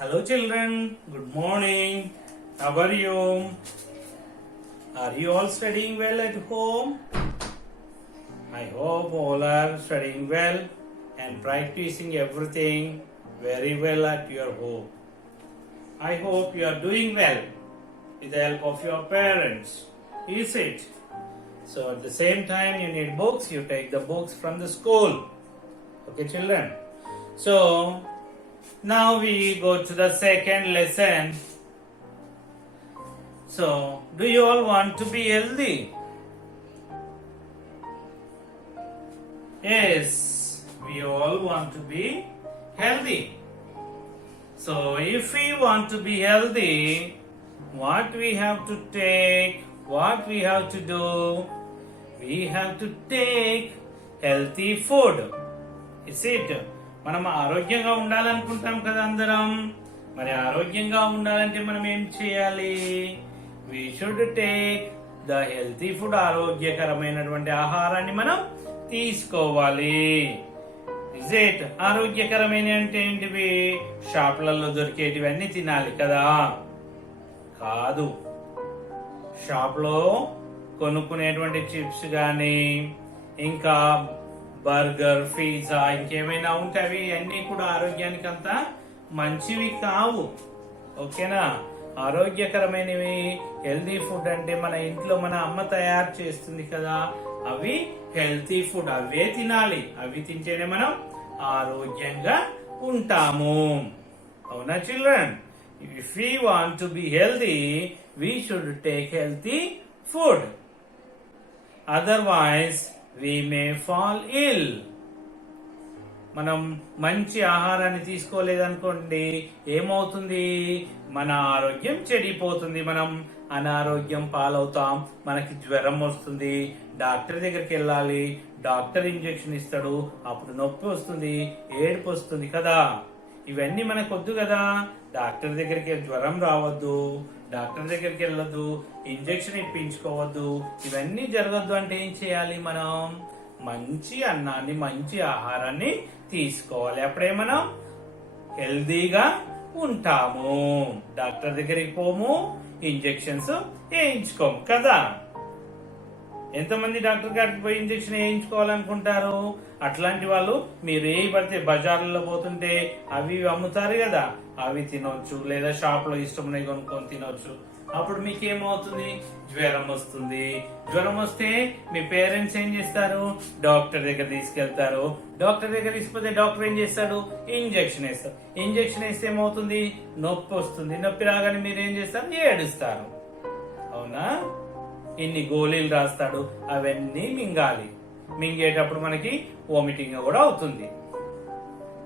Hello children, good morning. How are you? Are you all studying well at home? I hope all are studying well and practicing everything very well at your home. I hope you are doing well with the help of your parents. Is it? So at the same time you need books, you take the books from the school. Okay children? So now we go to the second lesson. So, do you all want to be healthy? Yes, we all want to be healthy. So, if we want to be healthy, what we have to take, what we have to do, we have to take healthy food. Is it? మనం ఆరోగ్యంగా ఉండాలనుకుంటాం కదా అందరం. మరి ఆరోగ్యంగా ఉండాలంటే మనం ఏం చేయాలి? We should take the healthy food. ఆరోగ్యకరమైనటువంటి ఆహారాన్ని మనం తీసుకోవాలి. Is it? ఆరోగ్యకరమైన అంటే ఏంటివి? షాపులలో దొరికేటివన్నీ తినాలి కదా? కాదు. షాప్లో కొనుక్కునేటువంటి చిప్స్ కానీ ఇంకా బర్గర్, పిజ్జా ఇంకేమైనా ఉంటే అవి అన్నీ కూడా ఆరోగ్యానికి అంత మంచివి కావు. ఓకేనా? ఆరోగ్యకరమైనవి హెల్తీ ఫుడ్ అంటే మన ఇంట్లో మన అమ్మ తయారు చేస్తుంది కదా, అవి హెల్తీ ఫుడ్, అవే తినాలి. అవి తింటేనే మనం ఆరోగ్యంగా ఉంటాము. అవునా children? If we want to be healthy we should take healthy food. Otherwise we may fall ill. మనం మంచి ఆహారాన్ని తీసుకోలేదనుకోండి ఏమవుతుంది? మన ఆరోగ్యం చెడిపోతుంది, మనం అనారోగ్యం పాలవుతాం, మనకి జ్వరం వస్తుంది, డాక్టర్ దగ్గరికి వెళ్ళాలి, డాక్టర్ ఇంజెక్షన్ ఇస్తాడు, అప్పుడు నొప్పి వస్తుంది, ఏడుపు వస్తుంది కదా. ఇవన్నీ మనకు వద్దు కదా. డాక్టర్ దగ్గరికి జ్వరం రావద్దు, డాక్టర్ దగ్గరికి వెళ్ళొద్దు, ఇంజెక్షన్ ఇప్పించుకోవద్దు, ఇవన్నీ జరగద్దు అంటే ఏం చేయాలి? మనం మంచి అన్నాన్ని, మంచి ఆహారాన్ని తీసుకోవాలి. అప్పుడే మనం హెల్దీగా ఉంటాము. డాక్టర్ దగ్గరికి పోము, ఇంజెక్షన్స్ వేయించుకోము కదా. ఎంతమంది డాక్టర్ గారికి పోయి ఇంజెక్షన్ వేయించుకోవాలనుకుంటారు? అట్లాంటి వాళ్ళు మీరు ఏ పడితే బజార్లలో పోతుంటే అవి అమ్ముతారు కదా, అవి తినొచ్చు, లేదా షాప్ లో ఇష్టం కొనుక్కొని తినొచ్చు. అప్పుడు మీకేమవుతుంది? జ్వరం వస్తుంది. జ్వరం వస్తే మీ పేరెంట్స్ ఏం చేస్తారు? డాక్టర్ దగ్గర తీసుకెళ్తారు. డాక్టర్ దగ్గర తీసుకుపోతే డాక్టర్ ఏం చేస్తాడు? ఇంజెక్షన్ వేస్తారు. ఇంజెక్షన్ వేస్తే ఏమవుతుంది? నొప్పి వస్తుంది. నొప్పి రాగానే మీరు ఏం చేస్తారు? ఏడుస్తారు. అవునా? ఇన్ని గోళీలు రాస్తాడు, అవన్నీ మింగాలి. మింగేటప్పుడు మనకి వామిటింగ్ కూడా అవుతుంది.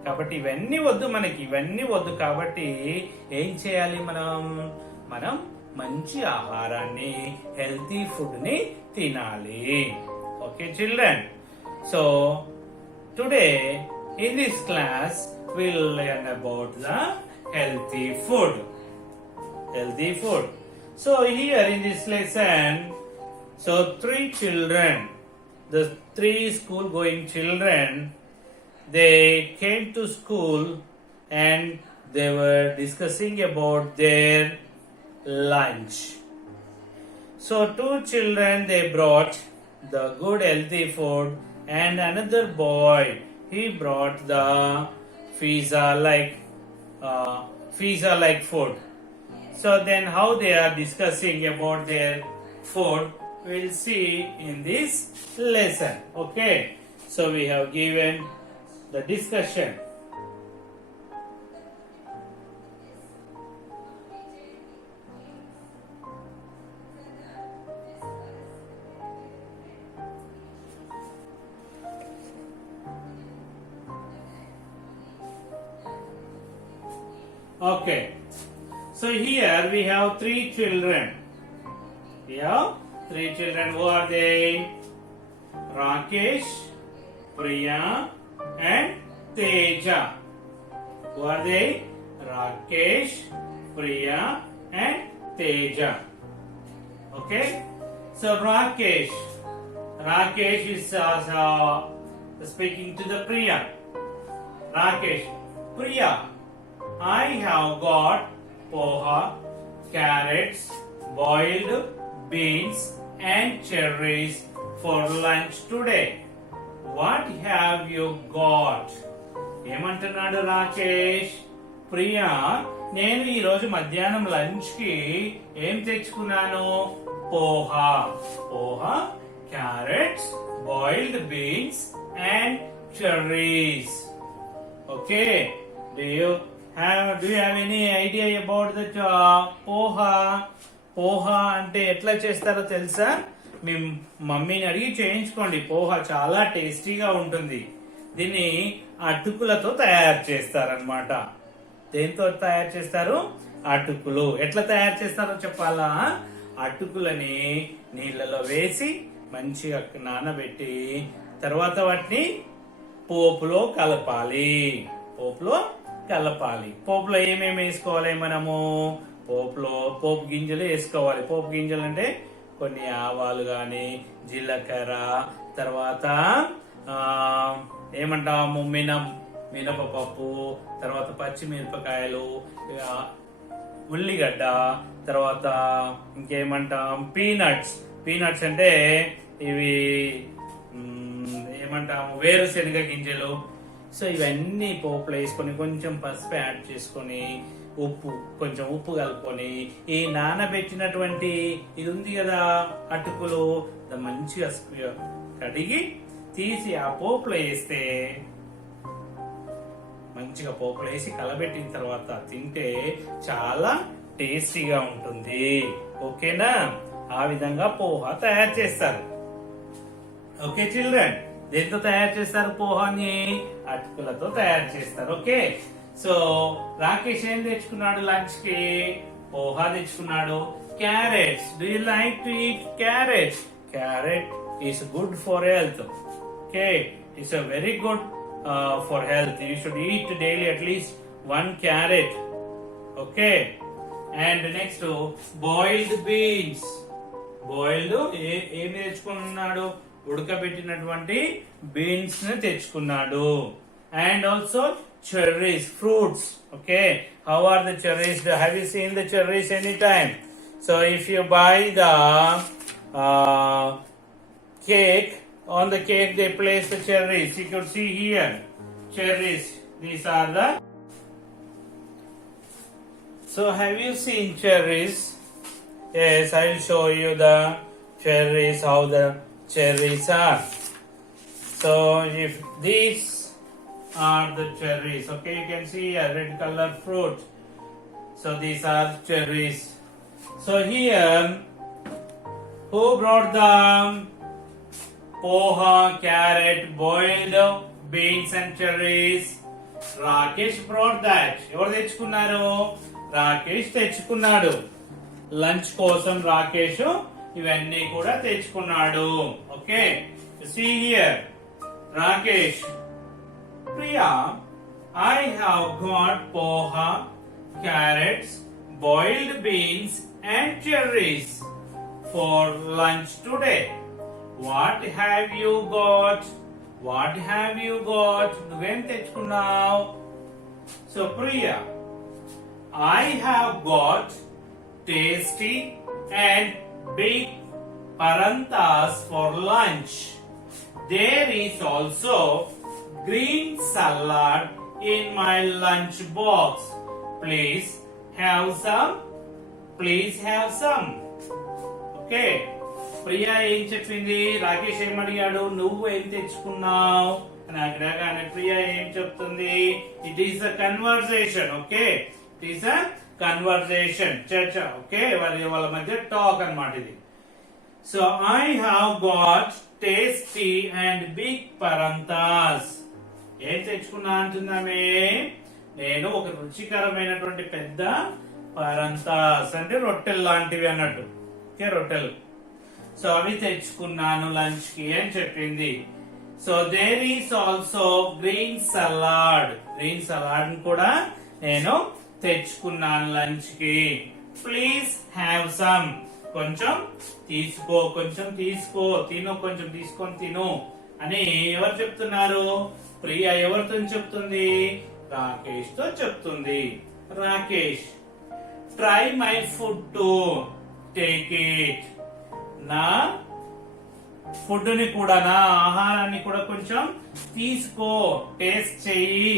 కాబట్టి ఇవన్నీ వద్దు, మనకి ఇవన్నీ వద్దు. కాబట్టి ఏం చేయాలి? మనం మంచి ఆహారాన్ని, హెల్తీ ఫుడ్ ని తినాలి. Okay children? So today in this class will learn about the healthy food. Healthy food. So here in this lesson, so 3 children, the 3 school going children, they came to school and they were discussing about their lunch. So 2 children, they brought the good healthy food, and another boy, he brought the pizza like food. So then how they are discussing about their food, we'll see in this lesson. Okay, so we have given the discussion. Okay, so here we have 3 children. We have 3 children. Who are they? Rakesh, Priya and Teja. Who are they? Rakesh, Priya and Teja. Okay, so Rakesh is speaking to the Priya. Rakesh, Priya, I have got poha, carrots, boiled beans and cherries for lunch today. What have you got? ఏమంటున్నాడు రాకేష్? ప్రియా, నేను ఈరోజు మధ్యాహ్నం లంచ్ కి ఏం తెచ్చుకున్నాను? Poha, poha, carrots, boiled beans and cherries. Okay, do you have any idea about the poha? Poha అంటే ఎట్లా చేస్తారో తెలుసా? మీ మమ్మీని అడిగి చేయించుకోండి. పోహా చాలా టేస్టీగా ఉంటుంది. దీన్ని అటుకులతో తయారు చేస్తారనమాట. దేంతో తయారు చేస్తారు? అటుకులు. ఎట్లా తయారు చేస్తారో చెప్పాలా? అటుకులని నీళ్ళలో వేసి మంచిగా నానబెట్టి తర్వాత వాటిని పోపులో కలపాలి. పోపులో కలపాలి. పోపులో ఏమేమి వేసుకోవాలి మనము? పోపులో పోపు గింజలు వేసుకోవాలి. పోపు గింజలు అంటే కొన్ని ఆవాలు గాని, జీలకర్ర, తర్వాత ఏమంటాము మినపప్పు, తర్వాత పచ్చిమిరపకాయలు, ఉల్లిగడ్డ, తర్వాత ఇంకేమంటాం పీనట్స్. పీనట్స్ అంటే ఇవి ఏమంటాము వేరుశనగ గింజలు. సో ఇవన్నీ పోపులో వేసుకొని కొంచెం పసుపు యాడ్ చేసుకొని కొంచెం ఉప్పు కలుపుకొని ఈ నానబెట్టినటువంటి ఇది ఉంది కదా అటుకులు, మంచిగా కడిగి తీసి ఆ పోపులో వేస్తే మంచిగా పోపులో వేసి కలబెట్టిన తర్వాత తింటే చాలా టేస్టీగా ఉంటుంది. ఓకేనా? ఆ విధంగా పోహా తయారు చేస్తారు. ఓకే చిల్డ్రన్, దేంతో తయారు చేస్తారు పోహాని? అటుకులతో తయారు చేస్తారు. ఓకే, సో రాకేష్ ఏం తెచ్చుకున్నాడు లంచ్ కి? పోహా తెచ్చుకున్నాడు. Carrots, do you like to eat carrots? Carrot is good for health. Okay, it's a very good for health. You should eat daily at least 1 carrot. Okay, and next boiled beans. Boiled ఏమి తెచ్చుకున్నాడు? ఉడకబెట్టినటువంటి beans ని తెచ్చుకున్నాడు. And also cherries, fruits. Okay, how are the cherries? Have you seen the cherries anytime? So if you buy the cake, on the cake they place the cherries. You could see here cherries. These are the. So have you seen cherries? Yes, I will show you the cherries, how the cherries are. So if these are the cherries. Okay, you can see a red color fruit. So these are cherries. So here, who brought the poha, carrot, boiled beans and cherries? Rakesh brought that. ఎవరు తెచ్చుకున్నారు? రాకేష్ తెచ్చుకున్నాడు. లంచ్ కోసం రాకేష్ ఇవన్నీ కూడా తెచ్చుకున్నాడు. Okay, see here, Rakesh, Priya, I have got poha, carrots, boiled beans and cherries for lunch today. What have you got? What have you got? నువ్వేం తెచ్చుకున్నావు? So Priya, I have got tasty and big paranthas for lunch. There is also green salad in my lunch box. Please have some. Please have some. Okay. Priya ఏం చెప్పింది? రాకేష్ ఏం అడిగాడు? నువ్వు ఏం తెచ్చుకున్నావు అని అడగగానే ప్రియా ఏం చెప్తుంది? It is a conversation. Okay, it is a conversation, చర్చ. ఓకే, వాళ్ళ మధ్య టాక్ అన్నమాట ఇది. So I have got tasty and big parathas. ఏం తెచ్చుకున్నా అంటున్నామే? నేను ఒక రుచికరమైనటువంటి పెద్ద పరంతాస్ అంటే రొట్టెలు లాంటివి అన్నట్టు. ఓకే, రొట్టెలు. సో అవి తెచ్చుకున్నాను లంచ్ కి అని చెప్పింది. So there is also green salad. Green salad కూడా నేను తెచ్చుకున్నాను లంచ్ కి. Please have some. కొంచెం తీసుకో, కొంచెం తీసుకో, తిను, కొంచెం తీసుకొని తిను అని ఎవరు చెప్తున్నారు? ప్రియా ఎవరితో చెప్తుంది? రాకేష్ తో చెప్తుంది. Rakesh, try my food to take it. నా ఫుడ్ ని కూడా, నా ఆహారాన్ని కూడా కొంచెం తీసుకో, టేస్ట్ చెయ్యి,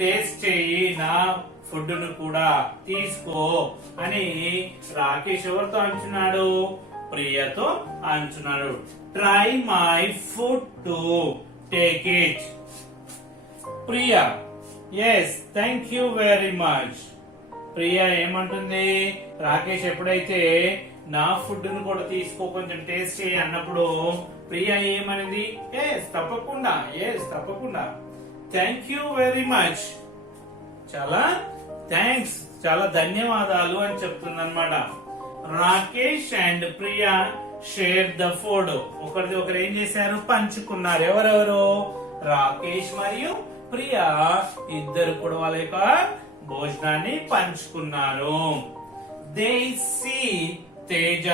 టేస్ట్ చెయ్యి, నా ఫుడ్ ను కూడా తీసుకో అని రాకేష్ ఎవరితో అంటున్నాడు? ప్రియతో అంటున్నాడు. Try my food to take it. Priya, yes thank you very much. Priya ఏమంటుంది? రాకేష్ ఎప్పుడైతే నా ఫుడ్ ను కూడా తీసుకో, కొంచెం టేస్ట్ చేయి అన్నప్పుడు ప్రియా ఏమనింది? ఎస్ తప్పకుండా, ఎస్ తప్పకుండా, థ్యాంక్ యూ వెరీ మచ్, చాలా థ్యాంక్స్, చాలా ధన్యవాదాలు అని చెప్తుంది అనమాట. Rakesh and Priya share the food. ఒకరిది ఒకరు ఏం చేశారు? పంచుకున్నారు. ఎవరెవరు? రాకేష్ మరియు ప్రియా ఇద్దరు కూడా వాళ్ళ యొక్క భోజనాన్ని పంచుకున్నారు. They see Teja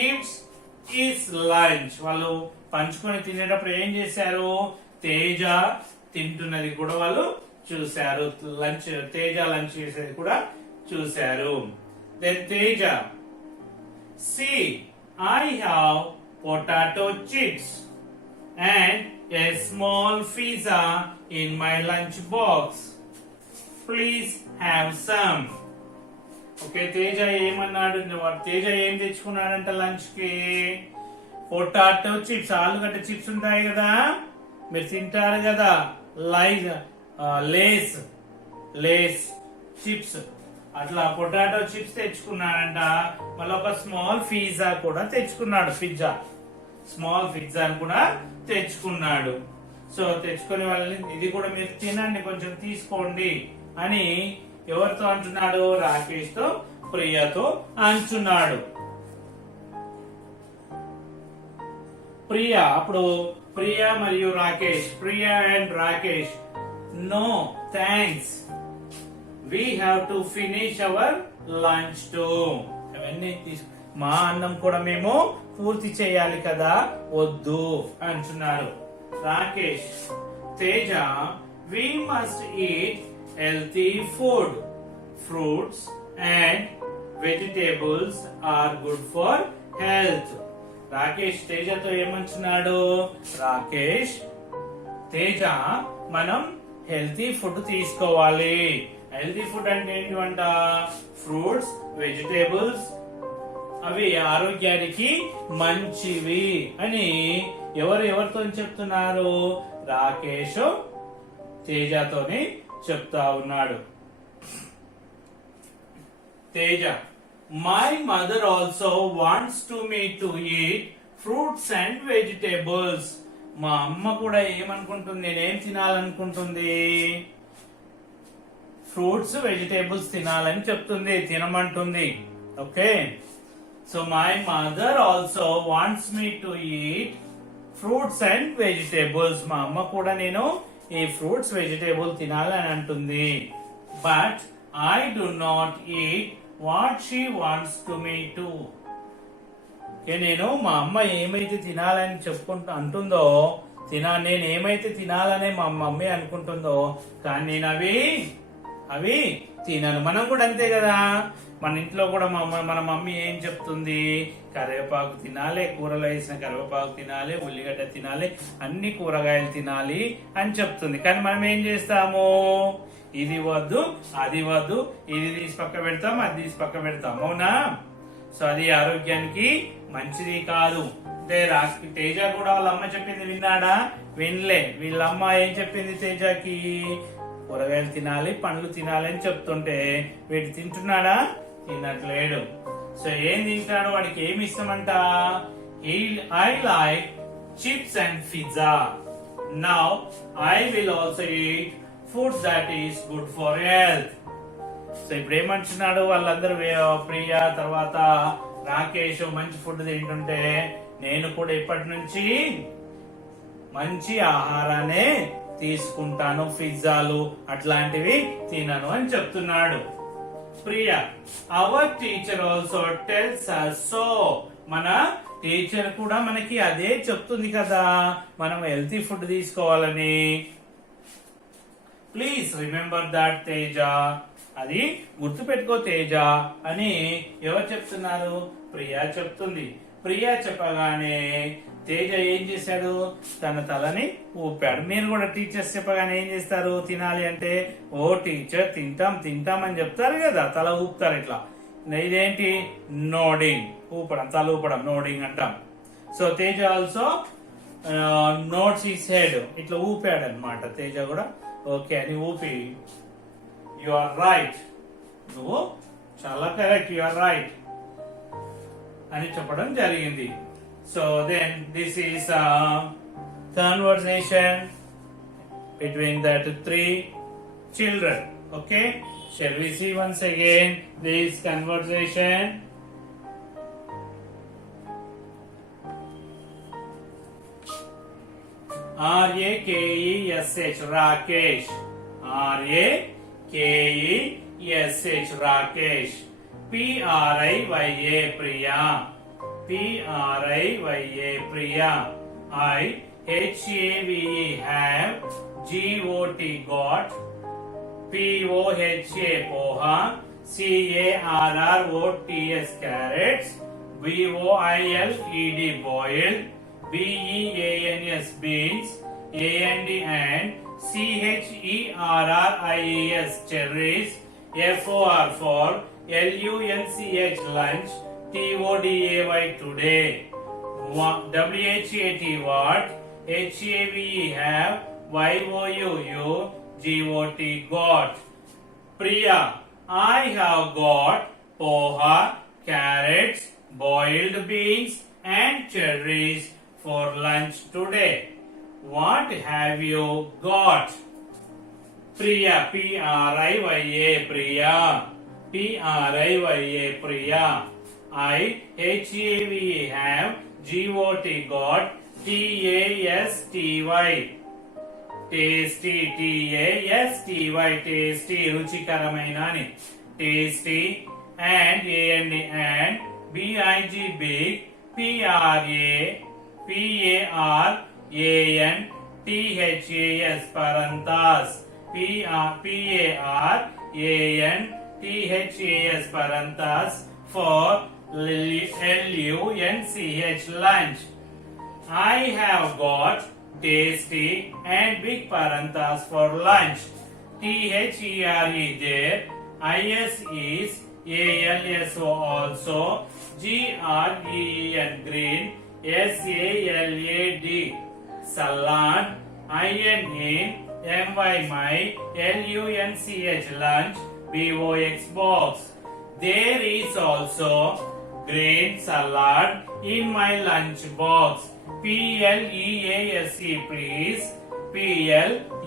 eats his lunch. వాళ్ళు పంచుకొని తినేటప్పుడు ఏం చేశారు? తేజ తింటున్నది కూడా వాళ్ళు చూశారు. లంచ్, తేజ లంచ్ చేసేది కూడా చూశారు. Then Teja, see, I have potato chips and a small pizza in my lunch box. Please have some. Okay, Teja ఏమన్నాడు? తేజ ఏం తెచ్చుకున్నాడంట లంచ్ కి? పొటాటో చిప్స్, ఆలుగడ్డ చిప్స్ ఉంటాయి కదా, మీరు తింటారు కదా, లేస్ చిప్స్, అట్లా పొటాటో చిప్స్ తెచ్చుకున్నాడంట. మళ్ళీ ఒక స్మాల్ పిజ్జా కూడా తెచ్చుకున్నాడు. స్మాల్ పిజ్జా కూడా తెచ్చుకున్నాడు. సో తెచ్చుకునే వాళ్ళని ఇది కూడా మీరు తినండి, కొంచెం తీసుకోండి అని ఎవరితో అంటున్నాడు? రాకేష్ తో, ప్రియతో అంటున్నాడు. ప్రియా, అప్పుడు ప్రియా మరియు Rakesh, Priya and Rakesh, no thanks, we have to finish our lunch too. అవన్నీ మా అన్నం కూడా మేము పూర్తి చేయాలి కదా, వద్దు అంటున్నారు. రాకేష్, Teja, we must eat healthy food. Fruits and vegetables are good for health. Rakesh తేజతో ఏమంటున్నాడు? రాకేష్, తేజ, మనం హెల్తీ ఫుడ్ తీసుకోవాలి. హెల్తీ ఫుడ్ అంటే ఏంటంట? ఫ్రూట్స్, వెజిటేబుల్స్, అవి ఆరోగ్యానికి మంచివి అని ఎవరితో చెప్తున్నారు? రాకేష్ తేజతోని చెప్తా ఉన్నాడు. Teja, my mother also wants to me to eat fruits and vegetables. మా అమ్మ కూడా ఏమనుకుంటుంది? నేనేం తినాలనుకుంటుంది? ఫ్రూట్స్, వెజిటేబుల్స్ తినాలని చెప్తుంది, తినమంటుంది. Okay, so my mother also wants me to eat fruits and vegetables. మా అమ్మ కూడా నేను ఈ ఫ్రూట్స్, వెజిటేబుల్ తినాలని అంటుంది. But I do not eat what she wants to me to. నేను మా అమ్మ ఏమైతే తినాలని అంటుందో, నేను ఏమైతే తినాలనే మా మమ్మీ అనుకుంటుందో, కానీ నేను అవి తినను. మనం కూడా అంతే కదా, మన ఇంట్లో కూడా మన మమ్మీ ఏం చెప్తుంది? కరివేపాకు తినాలి, కూరలో వేసిన కరివేపాకు తినాలి, ఉల్లిగడ్డ తినాలి, అన్ని కూరగాయలు తినాలి అని చెప్తుంది. కానీ మనం ఏం చేస్తాము? ఇది వద్దు, అది వద్దు, ఇది తీసి పక్క పెడతాం, అది తీసి పక్క పెడతాం, అవునా? సో అది ఆరోగ్యానికి మంచిది కాదు. అంటే తేజ కూడా వాళ్ళ అమ్మ చెప్పింది విన్నాడా? వినలే. వీళ్ళమ్మ ఏం చెప్పింది తేజకి? కూరగాయలు తినాలి, పండ్లు తినాలి అని చెప్తుంటే వీడు తింటున్నాడా? తినట్లేడు. సో ఏం తింటాడు? వాడికి ఏమి ఇష్టమంట? I like chips and pizza. Now I will also eat food that is good for health. So ఇప్పుడు ఏమంటున్నాడు? వాళ్ళందరూ ప్రియా తర్వాత రాకేష్ మంచి ఫుడ్ తింటుంటే నేను కూడా ఇప్పటి నుంచి మంచి ఆహారాన్ని తీసుకుంటాను, పిజ్జాలు అట్లాంటివి తినను అని చెప్తున్నాడు. Priya, hour teacher also tells us so. మన టీచర్ కూడా మనకి అదే చెప్తుంది కదా, మనం హెల్తీ ఫుడ్ తీసుకోవాలని. Please remember that Teja. అది గుర్తుపెట్టుకో తేజ అని ఎవరు చెప్తున్నారు? ప్రియా చెప్తుంది. ప్రియా చెప్పగానే తేజ ఏం చేశాడు? తన తలని ఊపాడు. మీరు కూడా టీచర్స్ చెప్పగానే ఏం చేస్తారు? తినాలి అంటే ఓ టీచర్ తింటాం తింటాం అని చెప్తారు కదా, తల ఊపుతారు ఇట్లా. ఇదేంటి? నోడింగ్, ఊపడం, తల ఊపడం, నోడింగ్ అంటాం. సో Teja also notes is head, ఇట్లా ఊపాడు అనమాట. తేజ కూడా ఓకే అని ఊపి యు ఆర్ రైట్, నువ్వు చాలా కరెక్ట్, యు ఆర్ రైట్ అని చెప్పడం జరిగింది. So then this is conversation between the three children. Okay, shall we see once again this conversation? R-A-K-E-S-H, Rakesh. R-A-K-E-S-H, Rakesh. P-R-I-Y-A, Priya. P-R-I-Y-A, Priya. I-H-A-V-E, have. G-O-T, got. P-O-H-A, poha. C-A-R-R-O-T-S, carrots. B-O-I-L-E-D, boiled. B-E-A-N-S, beans. A-N-D, and. C-H-E-R-R-I-E-S, cherries. F-O-R, for. L-U-N-C-H, lunch. T-O-D-A-Y, today. W-H-A-T, what. H-A-V-E, have. Y-O-U-U, G-O-T, got. Priya, I have got poha, carrots, boiled beans and cherries for lunch today. What have you got? Priya, P-R-I-Y-A, Priya. P-R-I-Y-A, Priya. I-H-A-V-E, have. G-O-T, got. T-A-S-T-Y, tasty. T-A-S-T-Y, tasty, ruchikaramina ani. Tasty, and A-N-D, and. B-I-G, big. P-R-A-P-A-R-A-N-T-H-A-S, paranthas. P-R-A-N-T-H-A-S, paranthas, for L-U-N-C-H, lunch. I have got tasty and big paranthas for lunch. T-H-E-R-E, there. I-S is A-L-S-O, also. G-R-E-N, green. S-A-L-A-D, salad. I-N-E, M-Y, my. L-U-N-C-H, lunch. B-O-X, box. There is also green salad in my lunch box. P-L-E-A-S-E, please. P-L-E-A-S-E,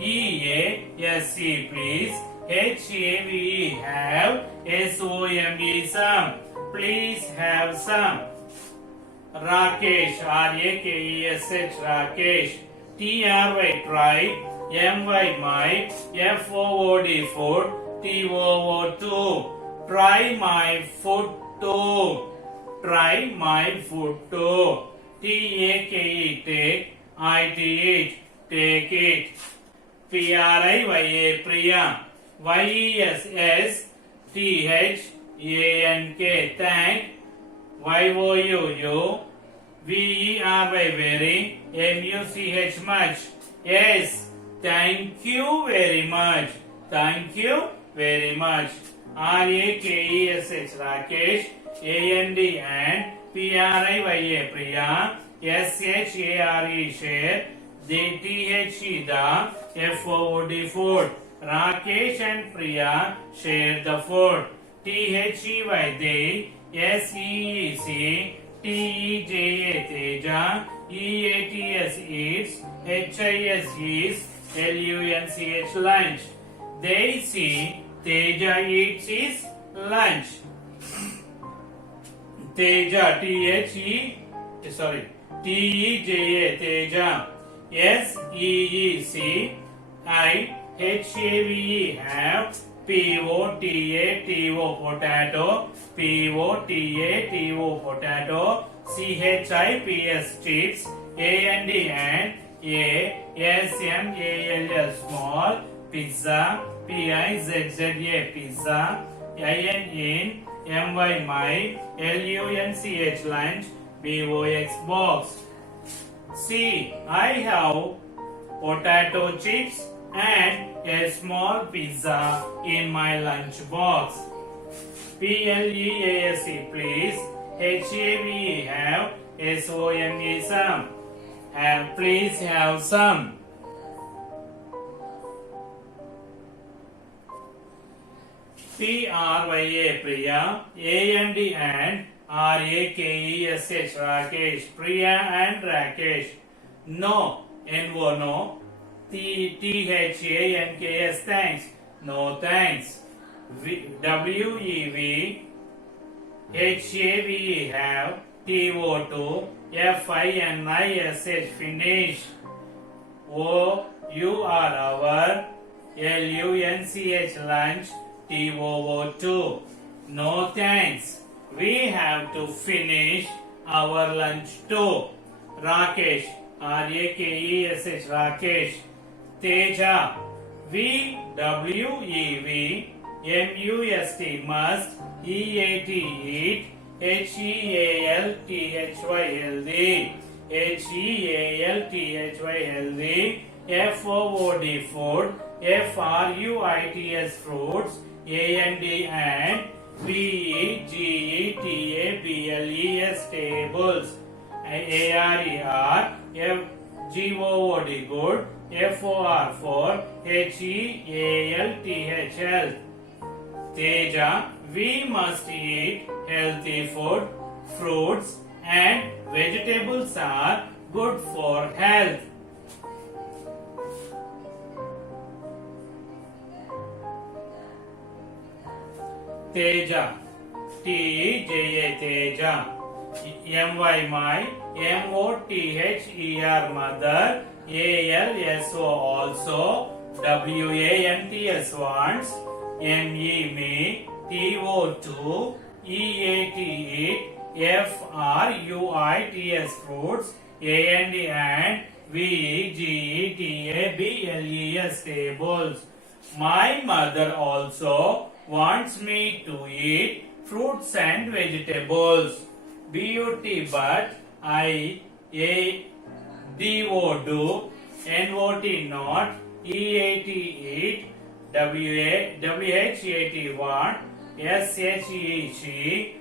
please. H-A-V-E, have. S-O-M-E, some. Please have some. Rakesh, R-A-K-E-S-H, Rakesh. T-R-Y, try. M-Y, my. F-O-O-D, food. T-O-O-2, try my food too. Try my food too. T-A-K-E, take. I-T-H, take it. P-R-I-Y-A, Priya. Y-E-S-S-T-H-A-N-K, thank. Y-O-U-U, V-E-R-Y, very. M-U-C-H, much. Yes, thank you very much. Thank you very much. R-A-K-E-S-H, Rakesh. A-N-D, and. P-R-I-Y-A, Priya. S-H-A-R-E, share. D-T-H-E, the. F-O-O-D, food. Rakesh and Priya share the food. T-H-E-Y, they. S-E-E-C. T-E-J-A, Teja. E-A-T-S, eats. H-I-S, eats. L-U-N-C-H, lunch. They see Teja eats his lunch. Teja, T-E-J-A, Teja. S-E-E-C-I-H-A-V-E, have. P-O-T-A-T-O, potato. P-O-T-A-T-O, potato. C-H-I-P-S, chips. A-N-D, and. A-S-M-A-L-S, small. pizza, P-I-Z-Z-A, pizza, I-N, M-Y, my, L-U-N-C-H, lunch, B-O-X, box. C. I have potato chips and a small pizza in my lunch box. P-L-E-A-S-E, please. H-A-V-E, have, S-O-M-E, some. And please have some. P-R-Y-A, Priya, A-N-D and R-A-K-E-S-H, Rakesh, Priya and Rakesh. No, N-O, no. T-H-A-N-K-S, thanks. No, thanks. W-E-V, H-A-V-E, have, T-O-2, F-I-N-I-S-H, finish. O-U-R, our, L-U-N-C-H, lunch, T-O-O-2. No thanks. We have to finish our lunch too. Rakesh, R-A-K-E-S-H, Rakesh. Teja, V-W-E-V-M-U-S-T, must, E-A-T, eat, H-E-A-L-T-H-Y-L-D, H-E-A-L-T-H-Y-L-D, F-O-O-D, food, F-R-U-I-T-S, fruits, A-N-D and B-E-G-E-T-A-B-L-E-S, tables, A-R-E-R, F-G-O-O-D, good, F-O-R, for, H-E-A-L-T-H-L. Teja, we must eat healthy food, fruits and vegetables are good for health. Teja, T-E-J-A, Teja. M-Y, my, M-O-T-H-E-R, mother, A-L-S-O, also, W-A-N-T-S, wants, M-E, me, T-O-2, E-A-T, F-R-U-I-T-S, fruits, A-N-D and V-E-G-E-T-A-B-L-E-S, tables. My mother also wants me to eat fruits and vegetables. B-U-T, but I-A-D-O, do, N-O-T, not, E-A-T, eat, W-H-A-T, want, S-H-E, she,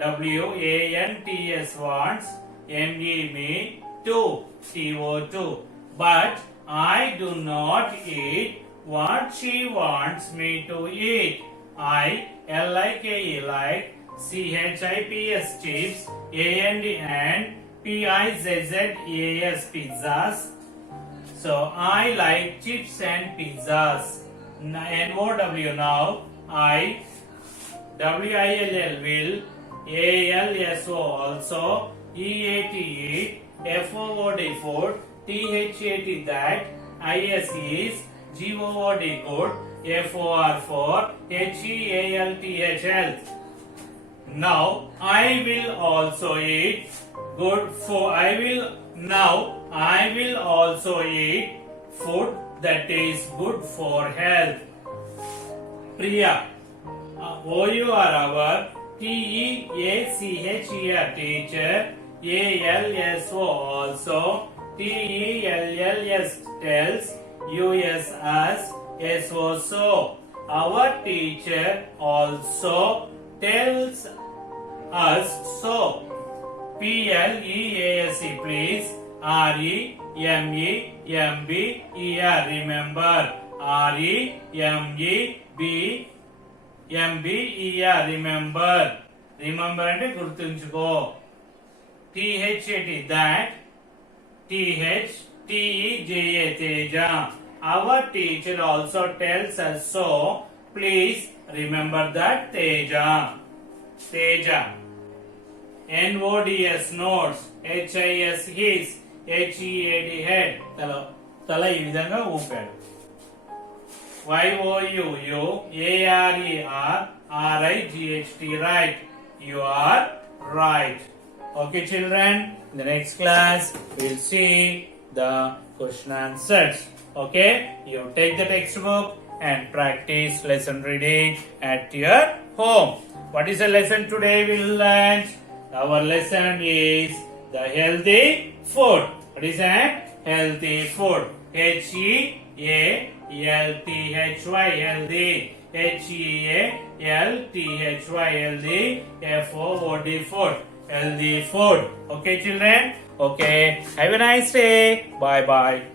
W-A-N-T-S, wants, M-E, me, to, T-O-2. But I do not eat what she wants me to eat. I, L-I-K-E, like, C-H-I-P-S, chips, A-N-D and P-I-Z-Z-E-A-S, pizzas. So I like chips and pizzas. N-O-W, now, I, W-I-L-L, will, A-L-S-O, also, E-A-T, eat, F-O-O-D, food, T-H-A-T, that, I-S is, G-O-O-D, good, F-O-R, for, H-E-A-L-T-H, health. Now I will also eat good food. I will also eat food that is good for health. Priya, O-U-R, our, T-E-A-C-H-E-R, teacher, A-L-S-O, also, T-E-L-L-S, tells, U-S, us, S-O, so. Our teacher also tells us so. P-L-E-A-S-E, please. R-E-M-E-M-B-E-R, remember. R-E-M-E-B-M-B-E-R, remember. Remember ante gurtunchuko. T-H-A-T, that. T-H-T-E-J-A, Teja. Our teacher also tells us so. Please remember that, Teja. Teja. N-O-D-S, notes. H-I-S, his. H-E-A-D, head. Tala ఈ విధంగా ఊపాడు. Y-O-U-U-A-R-E-R-R-I-G-H-T, right. You are right. Okay, children. In the next class, we'll see the question answers. Okay, you take the textbook and practice lesson reading at your home. What is the lesson today we learned? Our lesson is the healthy food. What is that? Healthy food. Healthy, healthy. Healthy, food. Healthy food. Okay, children? Okay. Have a nice day. Bye bye.